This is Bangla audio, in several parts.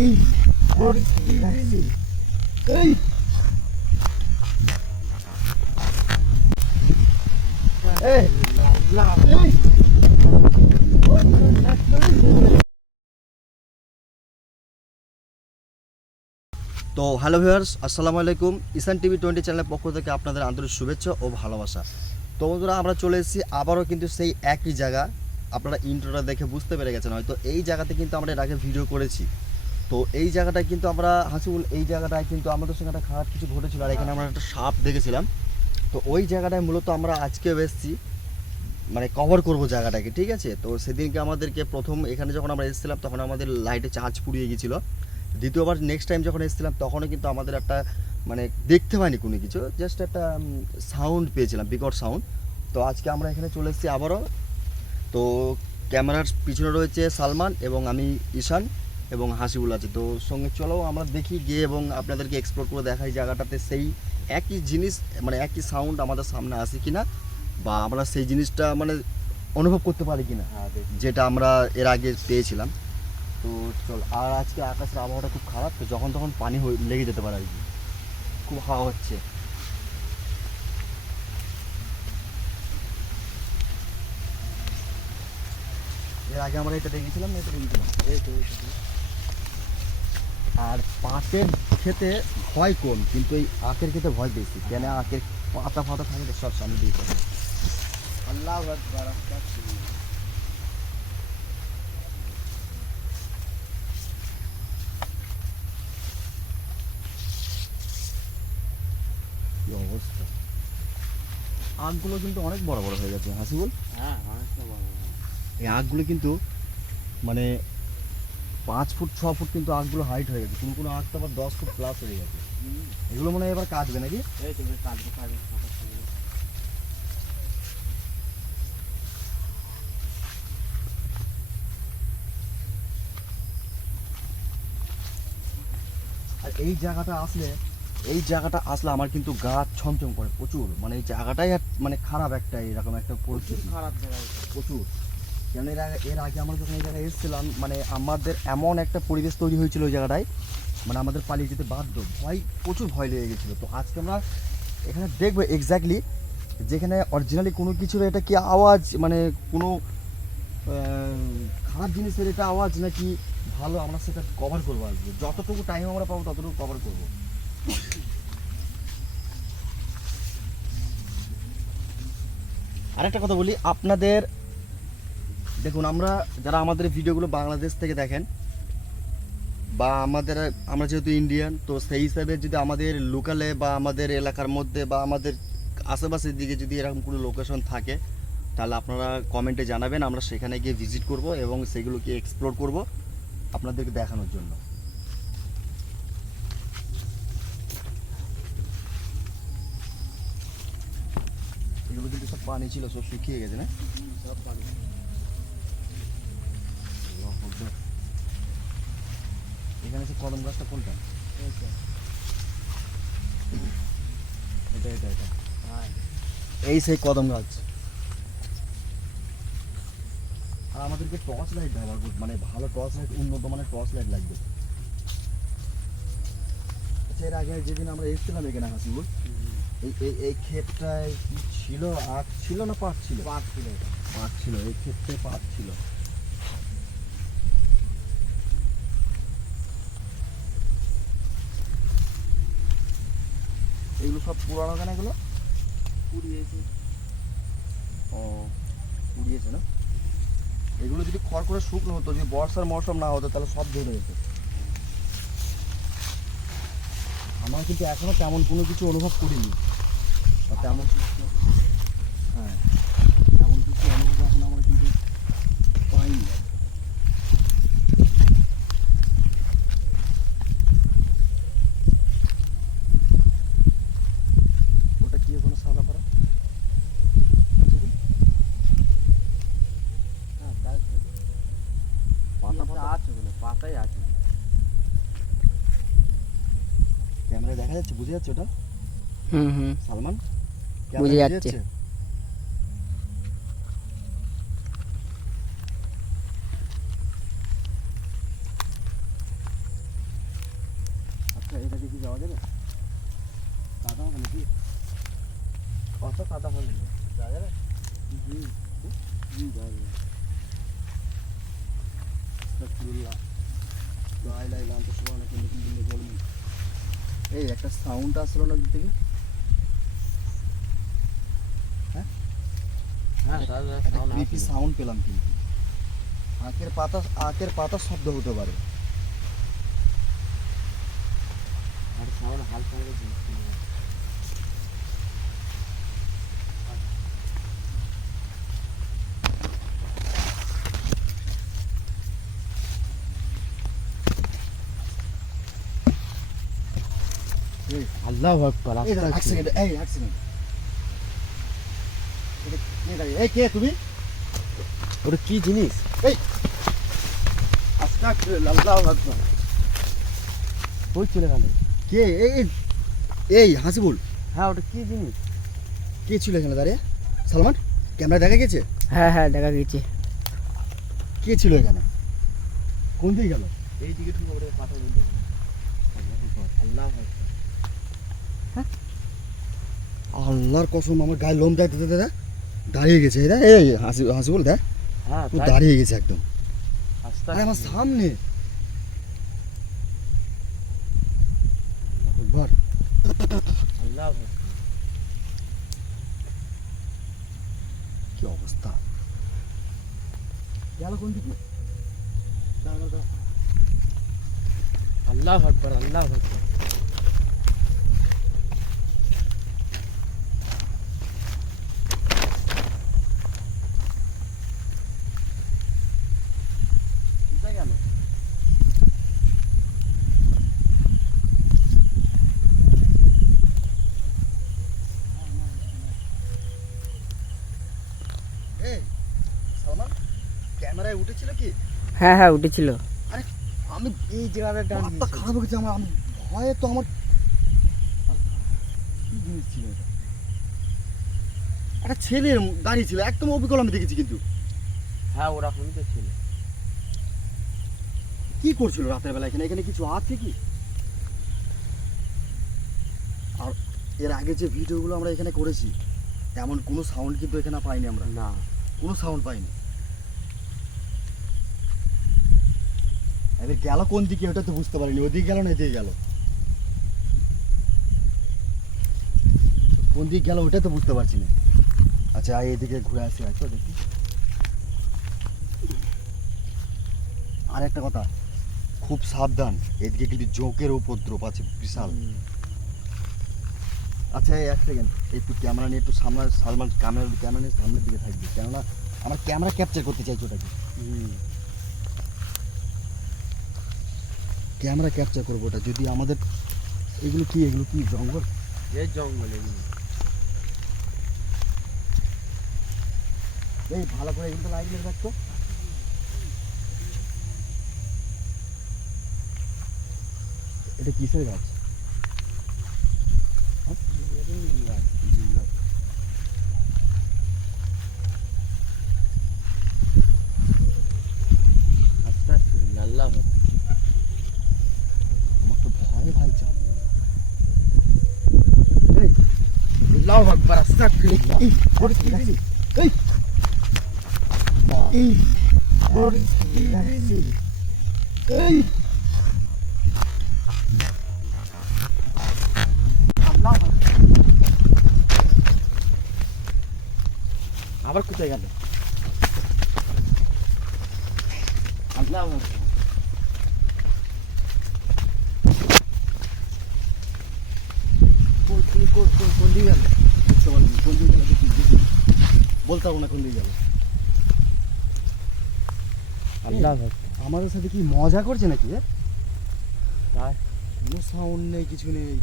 তো হ্যালো ভিউয়ার্স, আসসালামু আলাইকুম। ইসান টিভি 20 চ্যানেলের পক্ষ থেকে আপনাদের আন্তরিক শুভেচ্ছা ও ভালোবাসা। তো বন্ধুরা, আমরা চলে এসেছি আবারও কিন্তু সেই একই জায়গা। আপনারা ইন্ট্রোটা দেখে বুঝতে পেরে গেছেন হয়তো। এই জায়গাতে কিন্তু আমরা এর আগে ভিডিও করেছি। তো এই জায়গাটায় কিন্তু আমরা হাসিবুল, এই জায়গাটায় কিন্তু আমাদের সঙ্গে একটা খারাপ কিছু ঘটেছিল, আর এখানে আমরা একটা সাপ দেখেছিলাম। তো ওই জায়গাটায় মূলত আমরা আজকেও এসেছি, মানে কভার করব জায়গাটাকে, ঠিক আছে। তো সেদিনকে আমাদেরকে প্রথম এখানে যখন আমরা এসেছিলাম তখন আমাদের লাইটে চার্জ পুড়িয়ে গিয়েছিলো। দ্বিতীয়বার নেক্সট টাইম যখন এসেছিলাম তখনও কিন্তু আমাদের একটা মানে দেখতে পাইনি কোনো কিছু, জাস্ট একটা সাউন্ড পেয়েছিলাম, বিকট সাউন্ড। তো আজকে আমরা এখানে চলে এসেছি আবারও। তো ক্যামেরার পিছনে রয়েছে সালমান এবং আমি ঈশান এবং হাসিবুল আছে। তো সঙ্গে চলো আমরা দেখি গিয়ে এবং আপনাদেরকে এক্সপ্লোর করে দেখাই জায়গাটাতে সেই একই জিনিস, মানে একই সাউন্ড আমাদের সামনে আসে কিনা, বা আমরা সেই জিনিসটা মানে অনুভব করতে পারি কিনা যেটা আমরা এর আগে পেয়েছিলাম। তো চল। আর আজকে আকাশের আবহাওয়াটা খুব খারাপ, তো যখন তখন পানি লেগে যেতে পারে আর কি, খুব হাওয়া হচ্ছে। এর আগে আমরা এটা দেখেছিলাম, আর পাটের খেতে ভয় কম, কিন্তু এই আখের খেতে ভয় বেশি। কেন আখের পাতা ফাতা থাকে সব সামনে দিয়ে পড়ে। আল্লাহ আকবার। কি অবস্থা! আখগুলো কিন্তু অনেক বড় বড় হয়ে গেছে হাসিবুল। হ্যাঁ, অনেকটা বড়। এই আখগুলো কিন্তু মানে 5 ফুট 6 ফুট কিন্তু আখগুলো হাইট হয়ে গেছে, কোনো কোনো আখ তো আবার 10 ফুট প্লাস হয়ে গেছে। এগুলো মনে হয় এবার কাটবে নাকি? এই তো কাটবো কাটবো। আর এই জায়গাটা আসলে, এই জায়গাটা আসলে আমার কিন্তু গা ছমছম করে প্রচুর। মানে এই জায়গাটাই মানে খারাপ একটা, এরকম একটা পরিস্থিতি, খারাপ জায়গা প্রচুর। কেন এর আগে আমরা যখন এই জায়গায় এসেছিলাম, মানে আমাদের এমন একটা পরিবেশ তৈরি হয়েছিল ওই জায়গাটায়, মানে আমাদের পালিয়ে যেতে বাধ্য, ভয়, প্রচুর ভয় লেগে গেছিলো। তো আজকে আমরা এখানে দেখবো এক্স্যাক্টলি যেখানে অরিজিনালি কোনো কিছুর এটা কি আওয়াজ, মানে কোনো খারাপ জিনিসের এটা আওয়াজ নাকি ভালো, আমরা সেটা কভার করবো আজকে। যতটুকু টাইম আমরা পাবো ততটুকু কভার করবো। আরেকটা কথা বলি আপনাদের, দেখুন আমরা যারা আমাদের ভিডিওগুলো বাংলাদেশ থেকে দেখেন, বা আমরা যেহেতু ইন্ডিয়ান, তো সেই হিসাবে যদি আমাদের লোকালে বা আমাদের এলাকার মধ্যে বা আমাদের আশেপাশের দিকে যদি এরকম কোনো লোকেশন থাকে, তাহলে আপনারা কমেন্টে জানাবেন, আমরা সেখানে গিয়ে ভিজিট করব এবং সেগুলোকে এক্সপ্লোর করব আপনাদেরকে দেখানোর জন্য। এগুলো কিন্তু সব পানি ছিল, সব শুকিয়ে গেছে না? সব পানি। এখানে সে কদম গাছটা কোনটা? এটা এটা এটা এই সেই কদম গাছ। আর আমাদেরকে টর্চ লাইট ব্যবহার করতে, মানে ভালো টর্চ লাইট, উন্নত মানের টর্চ লাইট লাগবে। আচ্ছা, এর আগে যেদিন আমরা এসেছিলাম এখানে হাসিবুল, এই ক্ষেতটায় কি ছিল? আখ ছিল না পাট ছিল? পাট ছিল। পাট ছিল, এই ক্ষেত্রে পাট ছিল। এগুলো সব পুরানো কেন? এগুলো পুড়িয়েছে। ও, পুড়িয়েছে না? এগুলো যদি খড় করে শুকনো হতো, যদি বর্ষার মৌসুম না হতো, তাহলে সব ঝরে যেত। আমরা কিন্তু এখনো তেমন কোনো কিছু অনুভব করিনি, তেমন কিছু, হ্যাঁ, তেমন কিছু অনুভব এখন আমরা কিন্তু পাইনি। ওটা কি কোনো সাদা পাড়া? হ্যাঁ, তাই তো। পাতা পাতা আছে বলে, পাতাই আছে। ক্যামেরায় দেখা যাচ্ছে, বুঝে যাচ্ছে ওটা? হুম সালমান, বুঝে ক্যামেরায় যাচ্ছে। এটা দেখি যাওয়া যাবে? কাদা হবে নাকি? অত কাদা হবে না। যাওয়া যাবে? হুম, যাওয়া যাবে। আস্তাগফিরুল্লাহ। লা ইলাহা ইল্লা আনতা সুবহানাকা ইন্নী কুনতু মিনাজ জালিমিন। এই একটা সাউন্ড আসলো না দিক থেকে? হ্যাঁ ক্রিপি সাউন্ড পেলাম কিন্তু আখের পাতা শব্দ হতে পারে। আর সাউন্ড হালকা হালকা জিনিস। এই, আল্লাহু আকবার। এই দাঁড়া, এক সেকেন্ড, এই এক সেকেন্ড। এটা কে দাঁড়িয়ে? এই কে তুমি? ওটা কি জিনিস? এই আস্তাগফিরুল্লাহ, আল্লাহু আকবার। ওই চলে গেল। কে? এই হাসিবুল, হ্যাঁ, ওটা কি জিনিস? কে ছিল এখানে দাঁড়িয়ে? সালমান, ক্যামেরা দেখা গেছে? হ্যাঁ হ্যাঁ দেখা গেছে। কে ছিল এখানে? কোন দিকে গেল? এই দিকে ঢুকে ওরে পাতা বলতে হবে। আল্লাহু আকবার। আল্লাহর কসম, আমার গায়ে লোম দেখ দাদা, দাঁড়িয়ে গেছে। এই হাসিবুল দেখ, হ্যাঁ, ও দাঁড়িয়ে গেছে একদম। আরে আস্তাগফিরুল্লাহ। আমার সামনে। একবার আল্লাহু আকবার। কি অবস্থা, গেল কোন দিকে? দাঁড়া। আল্লাহু আকবার, আল্লাহু আকবার। কোথায় গেল? এই সালমান, ক্যামেরায় উঠেছিল কি? হ্যাঁ হ্যাঁ উঠেছিল। আমি এই জায়গাটা ডান মাথা খারাপ হয়ে গেছে আমার। আমি ভয়ে তো আমার কি জিনিস ছিল এটা? একটা ছেলে দাঁড়িয়ে ছিল, একদম অবিকল আমি দেখেছি। কিন্তু হ্যাঁ, ওরকমই তো ছিল। কি করছিল রাতের বেলা এখানে? এখানে কিছু আছে কি? আর এর আগে যে ভিডিওগুলো আমরা এখানে করেছি, তেমন কোনো সাউন্ড কিন্তু এখানে পাইনি আমরা, না, কোনো সাউন্ড পাইনি। এবার গেল কোন দিকে ওটা তো বুঝতে পারিনি। ওদিকে গেল না এদিকে গেল? কোন দিকে গেল ওটা তো বুঝতে পারছি না। আচ্ছা এদিকে ঘুরে আসি, আছো দেখি। আর একটা কথা, খুব সাবধান, এদিকে কিন্তু জোকের উপদ্রব আছে বিশাল। আচ্ছা এই এক সেকেন্ড, একটু ক্যামেরা নিয়ে একটু সামনে, সালমান ক্যামেরা নিয়ে সামনের দিকে থাকবে, কেননা আমার ক্যামেরা ক্যাপচার করতে চাইছি ওটাকে। ক্যামেরা ক্যাপচার করবো ওটা, যদি আমাদের এগুলো কি জঙ্গল? এই জঙ্গলে এগুলো। এই ভালো করে এগুলো লাইট মেরে দেখতো। এটা কিসের গাছ? হ্যাঁ? নীল গাছ। আস্তাগফিরুল্লাহ, আল্লাহু আকবার। আমার তো ভয় ভাই চাই। আল্লাহু আকবার, আস্তাগফিরুল্লাহ। আবার কোথায় গেল? আল্লাহু আকবার। কোন দিকে গেল? বুঝতে পারলাম কোন দিকে গেল, দেখি। বলতে পারবো না কোন দিকে গেল। আল্লাহু আকবার। আমাদের সাথে কি মজা করছে নাকি? তাই কোনো সাউন্ড নেই, কিছু নেই।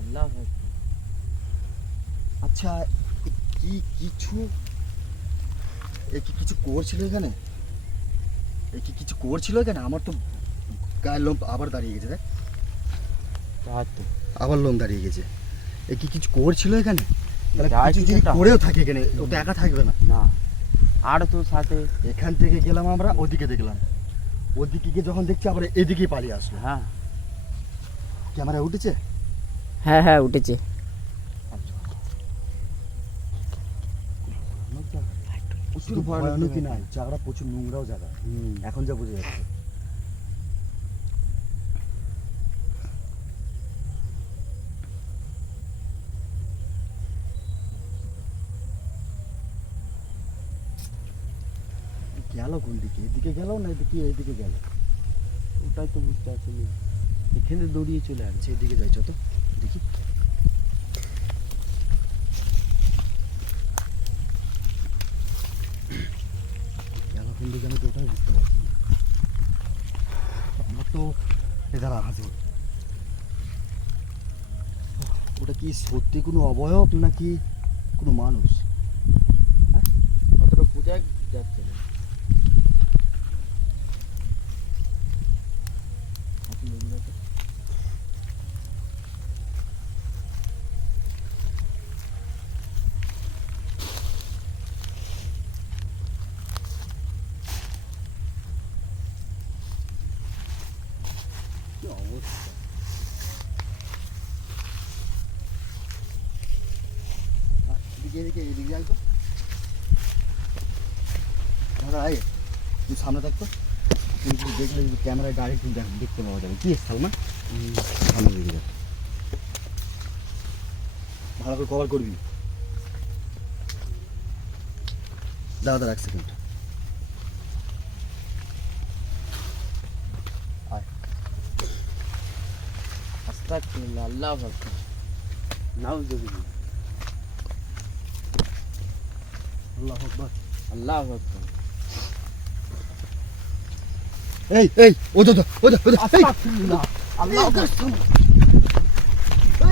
আল্লাহু আকবার। আচ্ছা কি কিছু কিছু করছিল এখানে? কিছু করছিল এখানে? আমার তো গায়ের লোম আবার দাঁড়িয়ে গেছে। দেখ, তাই তো। আবার লোম দাঁড়িয়ে গেছে। কিছু করছিল এখানে? তাহলে যাই কিছু কিছু যদি একটা করেও থাকে এখানে, ওটা একা থাকবে না। না, আর তো সাথে এখান থেকে গেলাম আমরা ওদিকে দেখলাম, ওদিকে গিয়ে যখন দেখছি আবার এদিকেই পালিয়ে আসলো। হ্যাঁ ক্যামেরা উঠেছে? হ্যাঁ হ্যাঁ উঠেছে। প্রচুর ভয়ানকই নাই, জায়গাটা প্রচুর নোংরাও জায়গা, এখন যা বোঝা যাচ্ছে। গেল কোন দিকে? এদিকে গেল না এদিকে এইদিকে গেল? ওটাই তো বুঝতে পারছি না। এখানে দৌড়িয়ে চলে আসছে। এদিকে যাই চত দেখি। গেল কোন দিকে আমি তো ওটাই বুঝতে পারছি না। আমার তো এদারা হাজির। ওটা কি সত্যি কোনো অবয়ব নাকি কোনো মানুষ? অতটা বোঝা যাচ্ছে না। কি অবস্থা! এদিকে এদিকে এদিকে যাই তো দাদা, আয় তুই সামনে থাকতো, কিন্তু দেখলে যদি ক্যামেরায় ডাইরেক্ট দেখতে পাওয়া যাবে। কি সালমান, সামনে দিকে যা, ভালো করে কভার করবি। দাদা এক সেকেন্ড, আস্তাগফিরুল্লাহ, আল্লাহু আকবার, নাউযুবিল্লাহ, আল্লাহু আকবার। আল্লাহু আকবার। এই এই ওই তো ওই তো আস্তাগফিরুল্লাহ, আল্লাহু আকবার।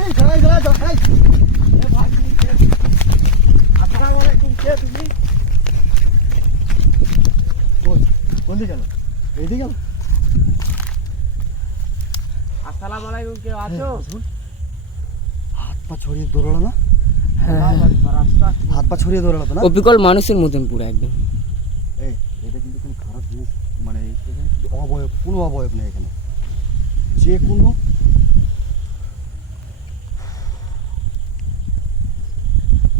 এই খাই খাই খাই। এ ভাই তুমি কে? আসসালামু আলাইকুম, কে তুমি? কোন দিকে গেল? এইদিকে গেল? আসসালামু আলাইকুম, কে আছো? হাত পা ছড়িয়ে দৌড়ালো না? হ্যাঁ আল্লাহু আকবার, আস্তাগফিরুল্লাহ। হাত পা ছড়িয়ে দৌড়ালো তো না? অবিকল মানুষের মতন পুরো একদম। এই এটা কিন্তু কোনো খারাপ জিনিস, মানে এখানে কিন্তু অবয়ব, কোনো অবয়ব নেই এখানে, যে কোনো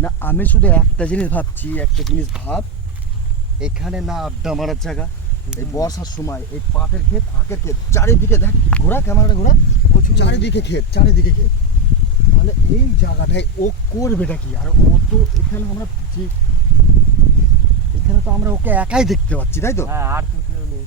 না। আমি শুধু একটা জিনিস ভাবছি, একটা জিনিস ভাব, এখানে না আড্ডা মারার জায়গা, এই বর্ষার সময় এই পাটের ক্ষেত, আখের ক্ষেত, চারিদিকে দেখ, ঘোরা ক্যামেরাটা ঘোরা, চারিদিকে ক্ষেত, চারিদিকে ক্ষেত, তাহলে এই জায়গাটায় ও করবেটা কি? আর ও তো এখানে আমরা এখানে তো আমরা ওকে একাই দেখতে পাচ্ছি, তাই তো? হ্যাঁ, আর তো কেউ নেই।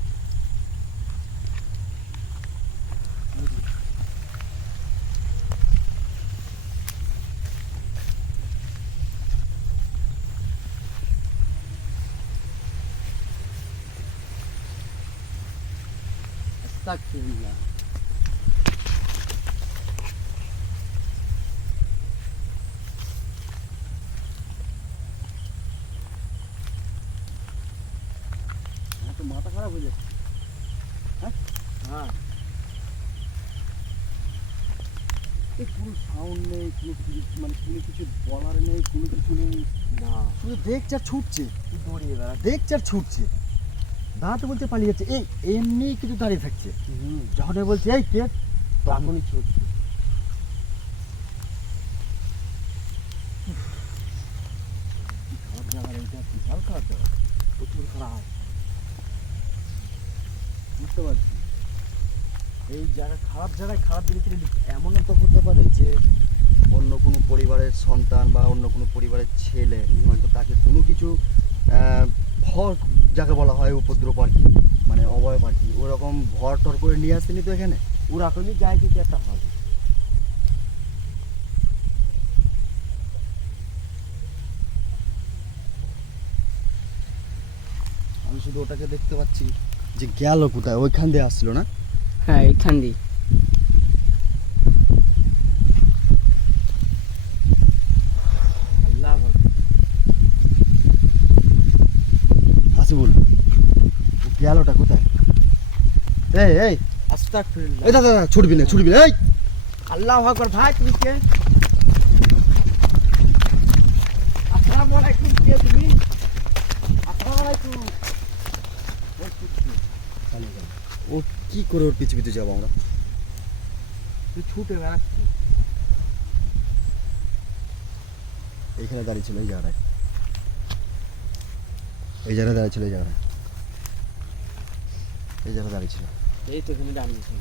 আস্তাগফিরুল্লাহ। আমার তো মাথা খারাপ হয়ে যাচ্ছে। হ্যাঁ, এই কোনো সাউন্ড নেই, কোনো মানে কোনো কিছু বলার নেই, কোনো কিছু নেই, না শুধু দেখছে আর ছুটছে, কি দৌড়িয়ে বেড়া। দেখছে আর ছুটছে, দাঁড়াতে বলতে পালিয়ে যাচ্ছে। এই এমনি কিছু দাঁড়িয়ে থাকছে, যখন এ বলছে এই কে, তখন তখনই ছুটছে। খারাপ জায়গা, এইটা বিশাল খারাপ জায়গা, প্রচুর খারাপ, বুঝতে পারছি। এই জায়গা, খারাপ জায়গায় খারাপ জিনিস এমনও তো হতে পারে যে অন্য কোনো পরিবারের সন্তান বা অন্য কোনো পরিবারের ছেলে হয়তো তাকে কোনো কিছু ভর, যাকে বলা হয় উপদ্রব আর কি, মানে অবয়ব আর কি, ওরকম ভর টর করে নিয়ে আসেনি তো এখানে। ওরকমই যায় কিন্তু একটা হবে। আমি শুধু ওটাকে দেখতে পাচ্ছি যে গেল কোথায়, ওইখান দিয়ে আসছিল না? হ্যাঁ এইখান দিয়ে। আল্লাহু আকবার। হাসিবুল, ও গেলটা কোথায়? এই এই আস্তাগফিরুল্লাহ। এই দাদা, ছুটবি না ছুটবি না, এই আল্লাহু আকবার। ভাই তুমি কে? আসসালামু আলাইকুম, কে তুমি? আসসালামু কি করে ওর পিছু পিছু যাবো আমরা? তুই ছুটে বেড়াচ্ছি। এইখানে দাঁড়িয়ে ছিল এই জায়গাটায়, এই জায়গায় দাঁড়িয়ে ছিল, এই জায়গাটায়, এই জায়গায় দাঁড়িয়ে ছিল, এই তো এখানে দাঁড়িয়েছিল।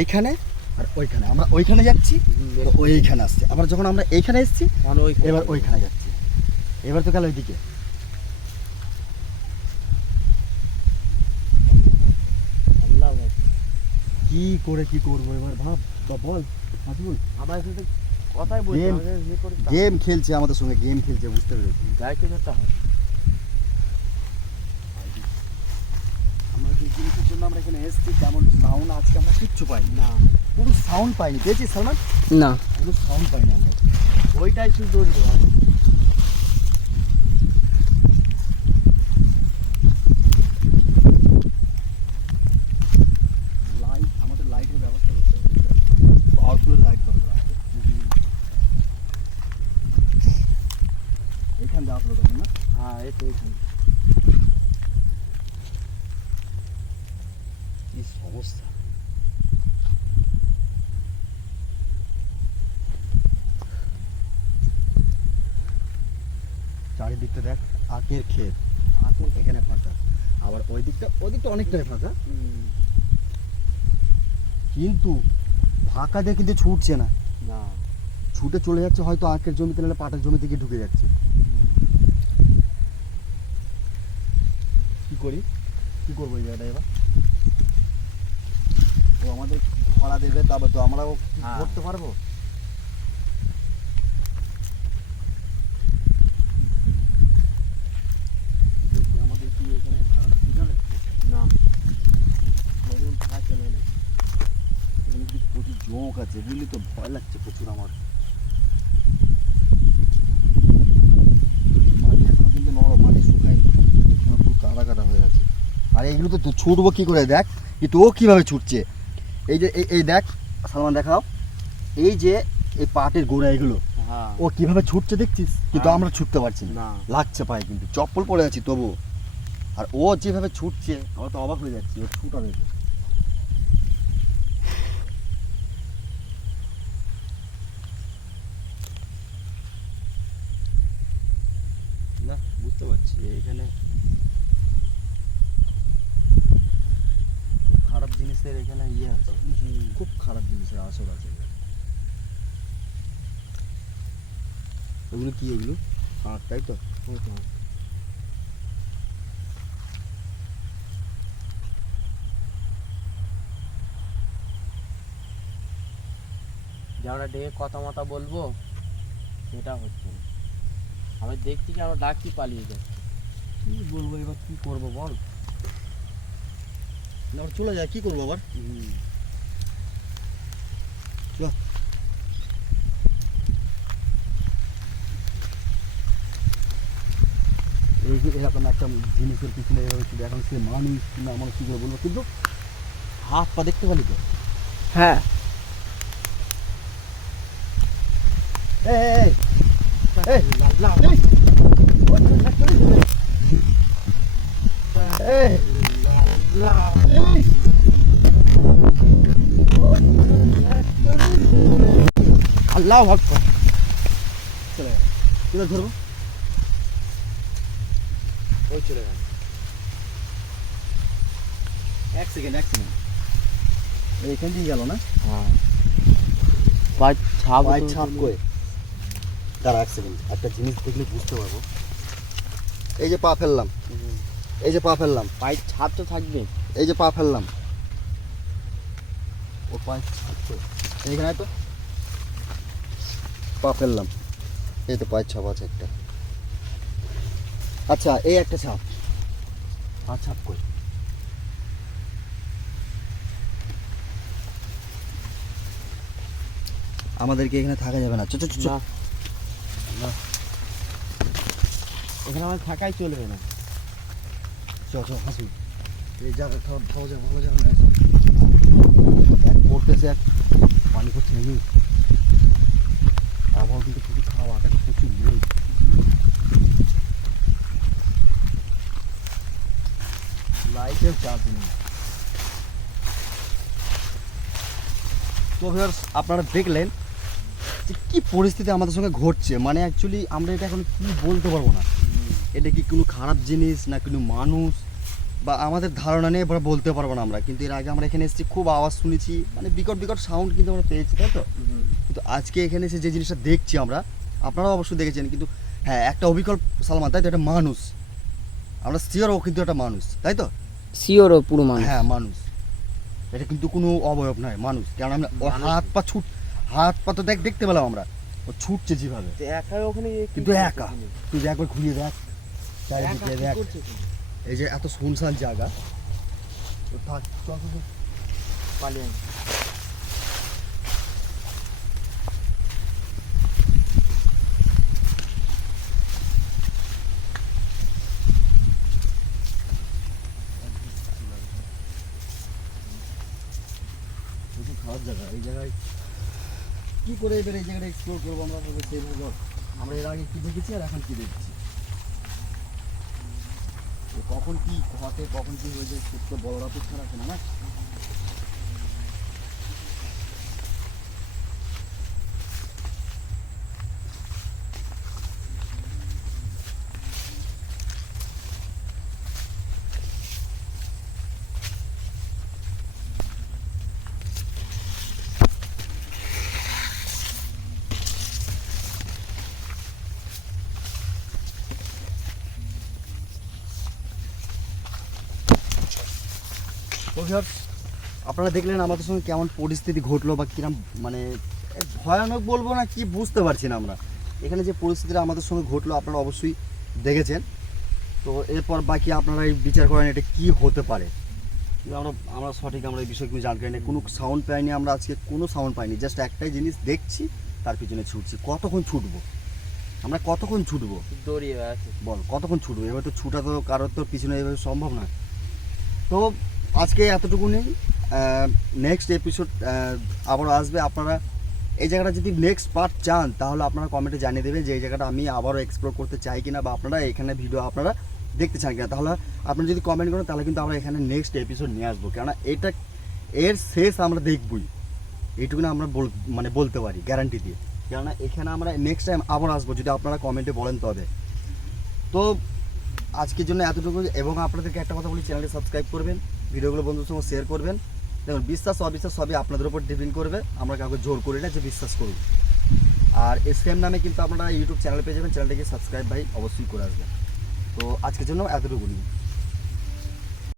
এইখানে আর ওইখানে। আমরা ওইখানে যাচ্ছি, তো ও এইখানে আসছে। আবার যখন আমরা এইখানে এসেছি কারণ ওইখানে এবার ওইখানে যাচ্ছি। এবার তো গেল ওইদিকে। আল্লাহ আকবার। কি করে কি করবো এবার ভাব বা বল হাসিবুল। আমার সাথে কথাই বলছি, Game- আমাদের ইয়ে করে গেম খেলছে আমাদের সঙ্গে, গেম খেলছে, বুঝতে পেরেছি। দায়িত্ব ধরতে হবে। আমরা যে জিনিসের জন্য আমরা এখানে এসেছি তেমন সাউন্ড আজকে আমরা কিচ্ছু পাইনি, না কোনো সাউন্ড পাইনি। পেয়েছিস সালমান? না কোনো সাউন্ড পাইনি আমরা। ওইটাই শুধু দৌড়িয়ে লাইট, আমাদের লাইটের ব্যবস্থা করতে হবে, পাওয়ারফুল লাইট দরকার। এইখান দিয়ে আসলো তখন না? হ্যাঁ এই তো এইখানে। কি সমস্যা। চারিদিকটা দেখ আখের ক্ষেত, এখানে ফাঁকা, আবার ওই দিকটা অনেকটাই ফাঁকা, কিন্তু ফাঁকা দিয়ে কিন্তু ছুটছে না, না ছুটে চলে যাচ্ছে হয়তো আখের জমিতে, নাহলে পাটের জমিতে গিয়ে ঢুকে যাচ্ছে। কি করি, কি করবো এই জায়গাটা এবার? ও আমাদের ধরা দেবে, তারপর তো আমরাও হ্যাঁ। করতে পারবো। আমাদের কি এখানে খারাপ ঠিক হবে? না এরকম ফাঁকা চলে না। এখানে কিন্তু প্রচুর জোঁক আছে, বুঝলি তো, ভয় লাগছে প্রচুর আমার। মাটি এখনো কিন্তু নরম, মাটি শুকায়নি, আমার পুরো কাদা কাদা হয়ে আছে। আর এইগুলো তো ছুটবো কি করে, দেখ কিন্তু ও কিভাবে ছুটছে। এই যে এই দেখ সালমান, দেখাও, এই যে এই পাটের গোড়া এগুলো, হ্যাঁ ও কিভাবে ছুটছে দেখছিস, কিন্তু হ্যাঁ। আমরা ছুটতে পারছি না, না লাগছে পায়ে, কিন্তু চপ্পল পরে আছি তবু। আর ও যেভাবে ছুটছে আমরা তো অবাক হয়ে যাচ্ছি, ও ছুটা দেখে। না বুঝতে পারছি এখানে খুব খারাপ জিনিসের এখানে ইয়ে আছে, খুব খারাপ জিনিসের আসর আছে এখানে। এগুলো কি, এগুলো হাঁট, তাই তো? যে আমরা ডেকে কথা মতা বলবো সেটা হচ্ছে না। আমি দেখছি কি আমরা ডাকছি পালিয়ে যাচ্ছে। কি বলবো এবার, কি করবো বল? না ওর চলে যায়, কি করবো আবার? এই যে এরকম একটা জিনিসের পিছনে এভাবে শুধু এখন সে মানুষ কিনা আমার কী করে বলবো, কিন্তু হাত পা দেখতে পারি তো। হ্যাঁ এই, এই, এই, এই, আল্লাহ আকবার। চলে গেল, কোথায় ধরবো? ওই চলে গেল। এক সেকেন্ড এইখান দিয়ে গেল না? হ্যাঁ পায়ের ছাপ পায়ের ছাপ করে। দাঁড়া এক সেকেন্ড, একটা জিনিস দেখলে বুঝতে পারবো। এই যে পা ফেললাম, এই যে পা ফেললাম, পায়ের ছাপ তো থাকবে। এই যে পা ফেললাম, ও পায়ের ছাপ করে এইখানে তো পা ফেললাম, এই তো পায়ের ছাপ আছে একটা। আচ্ছা এই একটা ছাপ, পা ছাপ করে। আমাদেরকে এখানে থাকা যাবে না, চ চ চ চ। না না এখানে আমার থাকাই চলবে না। চ চ হাসি, এই জায়গা খাওয়া ভালো জায়গা নাই। এক পড়তেছে, এক পানি করছে নাকি, আবহাওয়া কিন্তু প্রচুর খাওয়া, আকাশে প্রচুর মেঘ। লাইটের চার্জ নেই। তো ভিউয়ার্স আপনারা দেখলেন যে কী পরিস্থিতি আমাদের সঙ্গে ঘটছে, মানে অ্যাকচুয়ালি আমরা এটা এখন কী বলতে পারবো না, এটা কি কোনো খারাপ জিনিস না কোনো মানুষ বা আমাদের ধারণা নেই, এবার বলতে পারবো না আমরা। কিন্তু এর আগে আমরা এখানে এসেছি, খুব আওয়াজ শুনেছি, মানে বিকট বিকট সাউন্ড কিন্তু আমরা পেয়েছি, তাই তো? কিন্তু আজকে এখানে এসে যে জিনিসটা দেখছি আমরা, আপনারাও অবশ্যই দেখেছেন, কিন্তু হ্যাঁ একটা অবিকল্প সালমান, তাই তো? এটা মানুষ, আমরা শিওর ও কিন্তু একটা মানুষ, তাই তো? শিওর ও পুরো মানুষ। হ্যাঁ মানুষ, এটা কিন্তু কোনো অবয়ব নয়, মানুষ। কারণ আমরা ওর হাত পা তো দেখতে পেলাম আমরা, ও ছুটছে যেভাবে, একাই ওখানে কিন্তু একা। তুই একবার ঘুরিয়ে দেখ চারিদিকে, দেখ এই যে এত শুনশান জায়গা। তো থাক, চল, চল, চল। পালিয়ে প্রচুর খারাপ জায়গা এই জায়গায়, কি করে এবার এই জায়গাটা এক্সপ্লোর করবো আমরা? সেইভাবে আমরা এর আগে কি দেখেছি আর এখন কি দেখছি, তো কখন কি ঘটে কখন কি হয়ে যায় সত্য বড়রা তো ছাড়া আছে না, না? তো ভিউয়ার্স, আপনারা দেখলেন আমাদের সঙ্গে কেমন পরিস্থিতি ঘটলো বা কিরম, মানে ভয়ানক বলবো না কি বুঝতে পারছি না আমরা। এখানে যে পরিস্থিতিটা আমাদের সঙ্গে ঘটলো আপনারা অবশ্যই দেখেছেন। তো এরপর বাকি আপনারা এই বিচার করেন এটা কি হতে পারে। কিন্তু আমরা সঠিক আমরা এই বিষয়ে কিছু জানকারি নেই, কোনো সাউন্ড পাইনি আমরা আজকে, কোনো সাউন্ড পাইনি, জাস্ট একটাই জিনিস দেখছি, তার পিছনে ছুটছি। কতক্ষণ ছুটবো আমরা, কতক্ষণ ছুটবো দড়িয়ে আছে। বল, কতক্ষণ ছুটবো? এবার তো ছুটা তো কারোর তো পিছনে এভাবে সম্ভব না। তো আজকে এতটুকুনি, নেক্সট এপিসোড আবারও আসবে। আপনারা এই জায়গাটা যদি নেক্সট পার্ট চান তাহলে আপনারা কমেন্টে জানিয়ে দেবেন যে এই জায়গাটা আমি আবারও এক্সপ্লোর করতে চাই কিনা, বা আপনারা এখানে ভিডিও আপনারা দেখতে চান কিনা। তাহলে আপনারা যদি কমেন্ট করেন তাহলে কিন্তু আমরা এখানে নেক্সট এপিসোড নিয়ে আসবো, কেননা এটা এর শেষ আমরা দেখবই, এইটুকু আমরা মানে বলতে পারি গ্যারান্টি দিয়ে, কেননা এখানে আমরা নেক্সট টাইম আবার আসবো যদি আপনারা কমেন্টে বলেন তবে। তো আজকের জন্য এতটুকু, এবং আপনাদেরকে একটা কথা বলি, চ্যানেলটি সাবস্ক্রাইব করবেন, ভিডিওগুলো বন্ধুদের সঙ্গে শেয়ার করবেন। দেখুন বিশ্বাস অবিশ্বাস সবই আপনাদের উপর ডিপেন্ড করবে, আমরা কাউকে জোর করি না যে বিশ্বাস করুন। আর এসকেএম নামে কিন্তু আপনারা ইউটিউব চ্যানেল পেয়ে যাবেন, চ্যানেলটিকে সাবস্ক্রাইব ভাই অবশ্যই করে আসবেন। তো আজকের জন্য এতটুকুনি।